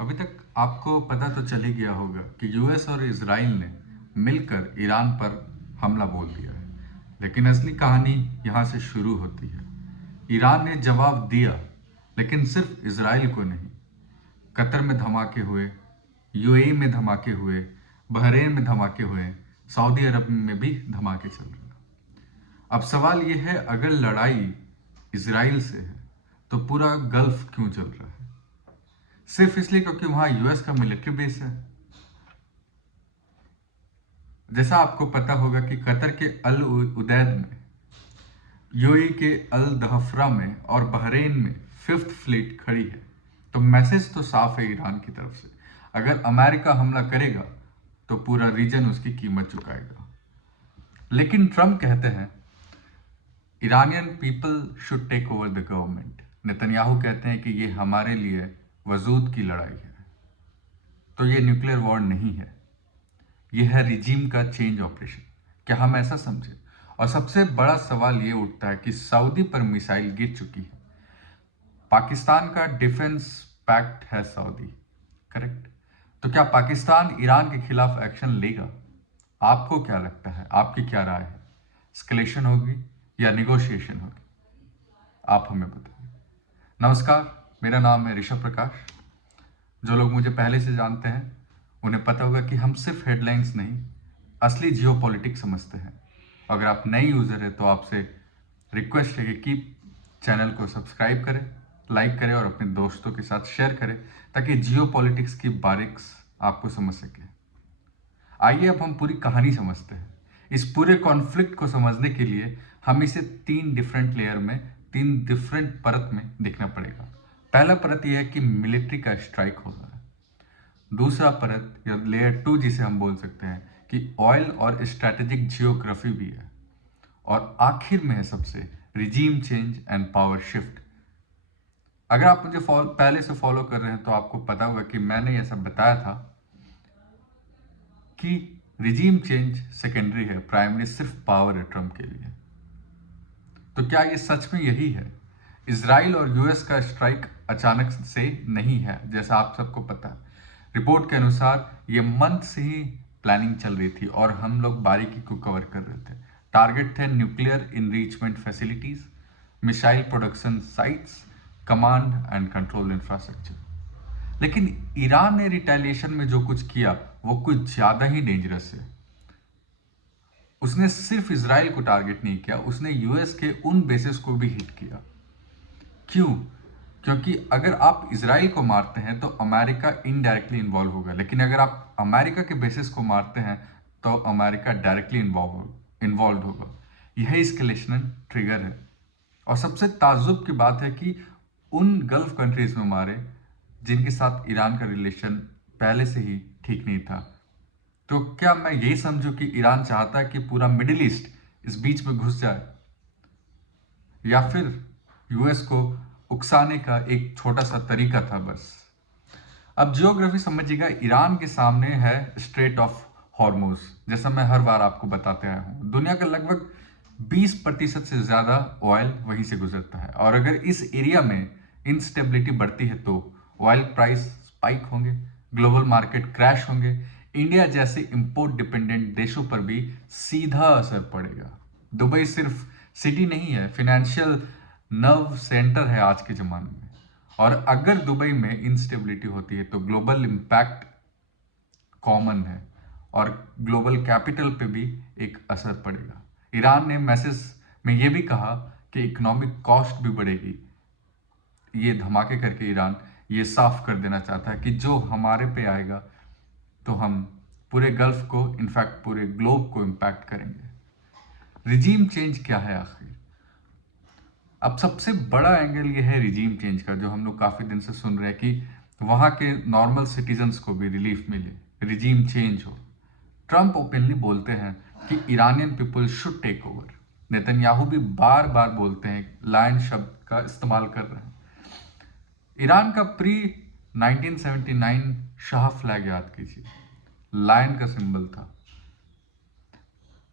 अभी तक आपको पता तो चल ही गया होगा कि यूएस और इजराइल ने मिलकर ईरान पर हमला बोल दिया है। लेकिन असली कहानी यहाँ से शुरू होती है। ईरान ने जवाब दिया, लेकिन सिर्फ इजराइल को नहीं। कतर में धमाके हुए, यूएई में धमाके हुए, बहरेन में धमाके हुए, सऊदी अरब में भी धमाके चल रहे हैं। अब सवाल यह है, अगर लड़ाई इजराइल से है तो पूरा गल्फ क्यों चल रहा है? सिर्फ इसलिए क्योंकि वहां यूएस का मिलिट्री बेस है। जैसा आपको पता होगा कि कतर के अल उदैद में, यूएई के अल दहफरा में और बहरेन में फिफ्थ फ्लीट खड़ी है। तो मैसेज तो साफ है ईरान की तरफ से, अगर अमेरिका हमला करेगा तो पूरा रीजन उसकी कीमत चुकाएगा। लेकिन ट्रम्प कहते हैं Iranian people should take over the government. Netanyahu कहते हैं कि ये हमारे लिए वजूद की लड़ाई है। तो ये न्यूक्लियर वॉर नहीं है, यह है रिजीम का चेंज ऑपरेशन। क्या हम ऐसा समझें? और सबसे बड़ा सवाल ये उठता है कि सऊदी पर मिसाइल गिर चुकी है। पाकिस्तान का डिफेंस पैक्ट है सऊदी, करेक्ट? तो क्या पाकिस्तान ईरान के खिलाफ एक्शन लेगा? आपको क्या लगता है? आपकी क्या राय है? एस्केलेशन होगी या निगोशिएशन होगी? आप हमें बताएं। नमस्कार, मेरा नाम है ऋषभ प्रकाश। जो लोग मुझे पहले से जानते हैं उन्हें पता होगा कि हम सिर्फ हेडलाइंस नहीं, असली जियोपॉलिटिक्स समझते हैं। अगर आप नए यूज़र हैं तो आपसे रिक्वेस्ट है कि चैनल को सब्सक्राइब करें, लाइक करें और अपने दोस्तों के साथ शेयर करें, ताकि जियोपॉलिटिक्स की बारीक्स आपको समझ सके। आइए अब हम पूरी कहानी समझते हैं। इस पूरे कॉन्फ्लिक्ट को समझने के लिए हम इसे 3 डिफरेंट लेयर में, 3 डिफरेंट परत में देखना पड़ेगा। पहला परत यह है कि मिलिट्री का स्ट्राइक हो रहा है। दूसरा परत या लेयर 2 जिसे हम बोल सकते हैं कि ऑयल और स्ट्रैटेजिक जियोग्राफी भी है। और आखिर में है सबसे regime change and power shift. अगर आप मुझे पहले से फॉलो कर रहे हैं तो आपको पता होगा कि मैंने यह सब बताया था कि रिजीम चेंज सेकेंडरी है, प्राइमरी सिर्फ पावर है ट्रम्प के लिए। तो क्या ये सच में यही है? इजराइल और यूएस का स्ट्राइक अचानक से नहीं है, जैसा आप सबको पता है। रिपोर्ट के अनुसार ये मंथ से ही प्लानिंग चल रही थी और हम लोग बारीकी को कवर कर रहे थे। टारगेट थे nuclear enrichment facilities, missile production sites, command and control infrastructure. लेकिन ईरान ने रिटेलिएशन में जो कुछ किया वो कुछ ज्यादा ही डेंजरस है। उसने सिर्फ इजराइल को टारगेट नहीं किया, उसने यूएस के उन बेसिस को भी हिट किया। क्यों? क्योंकि अगर आप इजराइल को मारते हैं तो अमेरिका इनडायरेक्टली इन्वॉल्व होगा, लेकिन अगर आप अमेरिका के बेसिस को मारते हैं तो अमेरिका डायरेक्टली इन्वॉल्व होगा। यह एस्केलेशन ट्रिगर है। और सबसे ताज्जुब की बात है कि उन गल्फ कंट्रीज में मारे जिनके साथ ईरान का रिलेशन पहले से ही ठीक नहीं था। तो क्या मैं यही समझूं कि ईरान चाहता है कि पूरा मिडिल ईस्ट इस बीच में घुस जाए, या फिर यूएस को उकसाने का एक छोटा सा तरीका था बस? अब जियोग्राफी समझिएगा। ईरान के सामने है स्ट्रेट ऑफ हॉर्मुज, जैसा मैं हर बार आपको बताते आया हूं। दुनिया का लगभग 20% से ज्यादा ऑयल वहीं से गुजरता है। और अगर इस एरिया में इंस्टेबिलिटी बढ़ती है तो ऑयल प्राइस स्पाइक होंगे, ग्लोबल मार्केट क्रैश होंगे, इंडिया जैसे इंपोर्ट डिपेंडेंट देशों पर भी सीधा असर पड़ेगा। दुबई सिर्फ सिटी नहीं है, फाइनेंशियल नर्व सेंटर है आज के जमाने में। और अगर दुबई में इंस्टेबिलिटी होती है तो ग्लोबल इंपैक्ट कॉमन है और ग्लोबल कैपिटल पे भी एक असर पड़ेगा। ईरान ने मैसेज में ये भी कहा कि इकोनॉमिक कॉस्ट भी बढ़ेगी। ये धमाके करके ईरान ये साफ कर देना चाहता है कि जो हमारे पे आएगा तो हम पूरे गल्फ को, इनफैक्ट पूरे ग्लोब को इम्पैक्ट करेंगे। रिजीम चेंज क्या है आखिर? अब सबसे बड़ा एंगल ये है रिजीम चेंज का, जो हम लोग काफी दिन से सुन रहे हैं कि वहां के नॉर्मल सिटीजन्स को भी रिलीफ मिले, रिजीम चेंज हो। ट्रम्प ओपनली बोलते हैं कि Iranian people should take over. Netanyahu भी बार बार बोलते हैं, लायन शब्द का इस्तेमाल कर रहे हैं। ईरान का प्री 1979 शाह फ्लैग याद कीजिए, लायन का सिंबल था।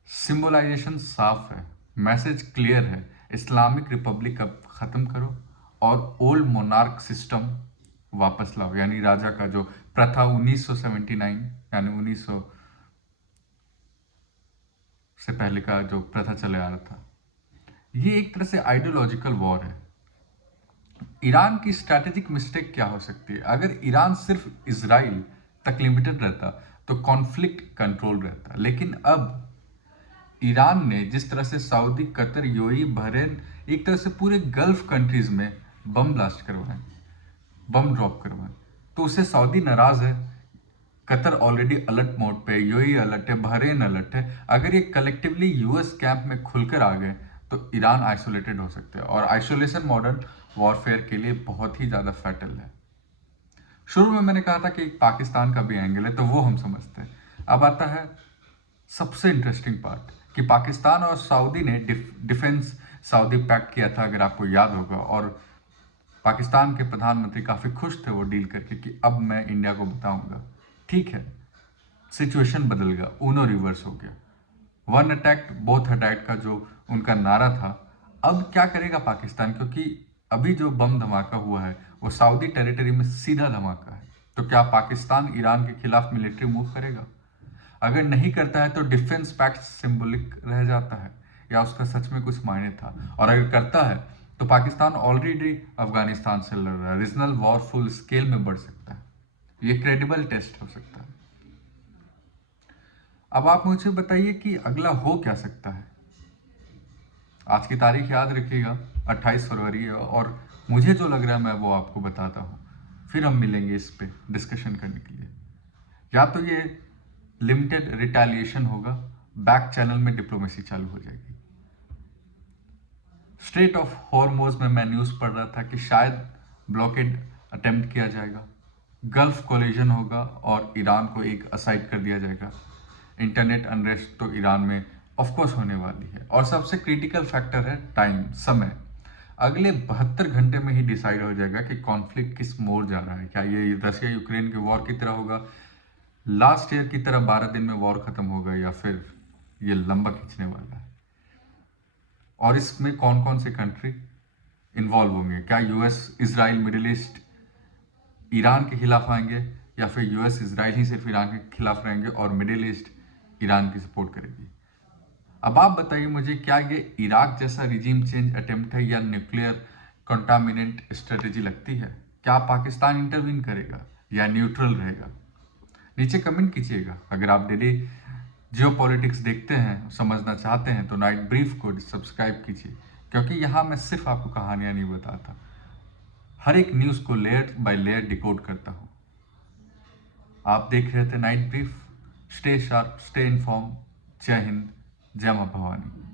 सिंबलाइजेशन साफ है, मैसेज क्लियर है, इस्लामिक रिपब्लिक अब खत्म करो और ओल्ड मोनार्क सिस्टम वापस लाओ, यानी राजा का जो प्रथा 1979 यानी 1900 से पहले का जो प्रथा चले आ रहा था, ये एक तरह से आइडियोलॉजिकल वॉर है। ईरान की स्ट्रैटेजिक मिस्टेक क्या हो सकती है? अगर ईरान सिर्फ इजराइल तक लिमिटेड रहता तो कॉन्फ्लिक्ट कंट्रोल रहता, लेकिन अब ईरान ने जिस तरह से सऊदी, कतर, यूएई, बहरीन, एक तरह से पूरे गल्फ कंट्रीज में बम ब्लास्ट करवाए, बम ड्रॉप करवाए, तो उससे सऊदी नाराज है, कतर ऑलरेडी अलर्ट मोड पे, यूएई अलर्ट है, बहरीन अलर्ट है। अगर ये कलेक्टिवली यूएस कैंप में खुलकर आ गए तो ईरान आइसोलेटेड हो सकते हैं, और आइसोलेशन मॉडर्न वॉरफेयर के लिए बहुत ही ज़्यादा फैटल है। शुरू में मैंने कहा था कि पाकिस्तान का भी एंगल है, तो वो हम समझते हैं। अब आता है सबसे इंटरेस्टिंग पार्ट कि पाकिस्तान और सऊदी ने डिफेंस सऊदी पैक्ट किया था, अगर आपको याद होगा, और पाकिस्तान के प्रधानमंत्री काफ़ी खुश थे वो डील करके कि अब मैं इंडिया को बताऊंगा। ठीक है, सिचुएशन बदल गया, ऊनो रिवर्स हो गया, वन अटैक बोथ अटैक का जो उनका नारा था। अब क्या करेगा पाकिस्तान? क्योंकि अभी जो बम धमाका हुआ है वो सऊदी टेरिटरी में सीधा धमाका है, तो क्या पाकिस्तान ईरान के खिलाफ मिलिट्री मूव करेगा? अगर नहीं करता है तो डिफेंस पैक्ट सिंबॉलिक रह जाता है, या उसका सच में कुछ मायने था? और अगर करता है तो पाकिस्तान ऑलरेडी अफगानिस्तान से लड़ रहा है, रीजनल वॉर फुल स्केल में बढ़ सकता है, ये क्रेडिबल टेस्ट हो सकता है। अब आप मुझे बताइए कि अगला हो क्या सकता है। आज की तारीख याद रखिएगा, 28 फरवरी है, और मुझे जो लग रहा है मैं वो आपको बताता हूँ, फिर हम मिलेंगे इस पे डिस्कशन करने के लिए। या तो ये लिमिटेड रिटेलिएशन होगा, बैक चैनल में डिप्लोमेसी चालू हो जाएगी। स्ट्रेट ऑफ हॉर्मोज में मैं न्यूज़ पढ़ रहा था कि शायद ब्लॉकेड अटेम्प्ट किया जाएगा, गल्फ कोलिजन होगा और ईरान को एक असाइड कर दिया जाएगा। इंटरनेट अनरेस्ट तो ईरान में ऑफकोर्स होने वाली है, और सबसे क्रिटिकल फैक्टर है टाइम, समय। अगले 72 घंटे में ही डिसाइड हो जाएगा कि कॉन्फ्लिक्ट किस मोड़ जा रहा है। क्या ये रशिया यूक्रेन के वॉर की तरह होगा, लास्ट ईयर की तरह 12 दिन में वॉर खत्म होगा, या फिर ये लंबा खींचने वाला है? और इसमें कौन कौन से कंट्री इन्वॉल्व होंगे? क्या US, Israel, middle east Iran के खिलाफ आएंगे, या फिर यूएस इजराइल ही सिर्फ ईरान के खिलाफ रहेंगे और मिडिल ईस्ट ईरान की सपोर्ट करेगी? अब आप बताइए मुझे, क्या ये इराक जैसा रिजीम चेंज अटेम्प्ट है या न्यूक्लियर कंटामिनेंट स्ट्रेटेजी लगती है? क्या पाकिस्तान इंटरवीन करेगा या न्यूट्रल रहेगा? नीचे कमेंट कीजिएगा। अगर आप डेली जियोपॉलिटिक्स देखते हैं, समझना चाहते हैं, तो नाइट ब्रीफ को सब्सक्राइब कीजिए, क्योंकि यहाँ मैं सिर्फ आपको कहानियाँ नहीं बताता, हर एक न्यूज़ को लेयर बाय लेयर डिकोड करता हूँ। आप देख रहे थे night brief. Stay sharp, stay inform. जय हिंद, जय मां भवानी।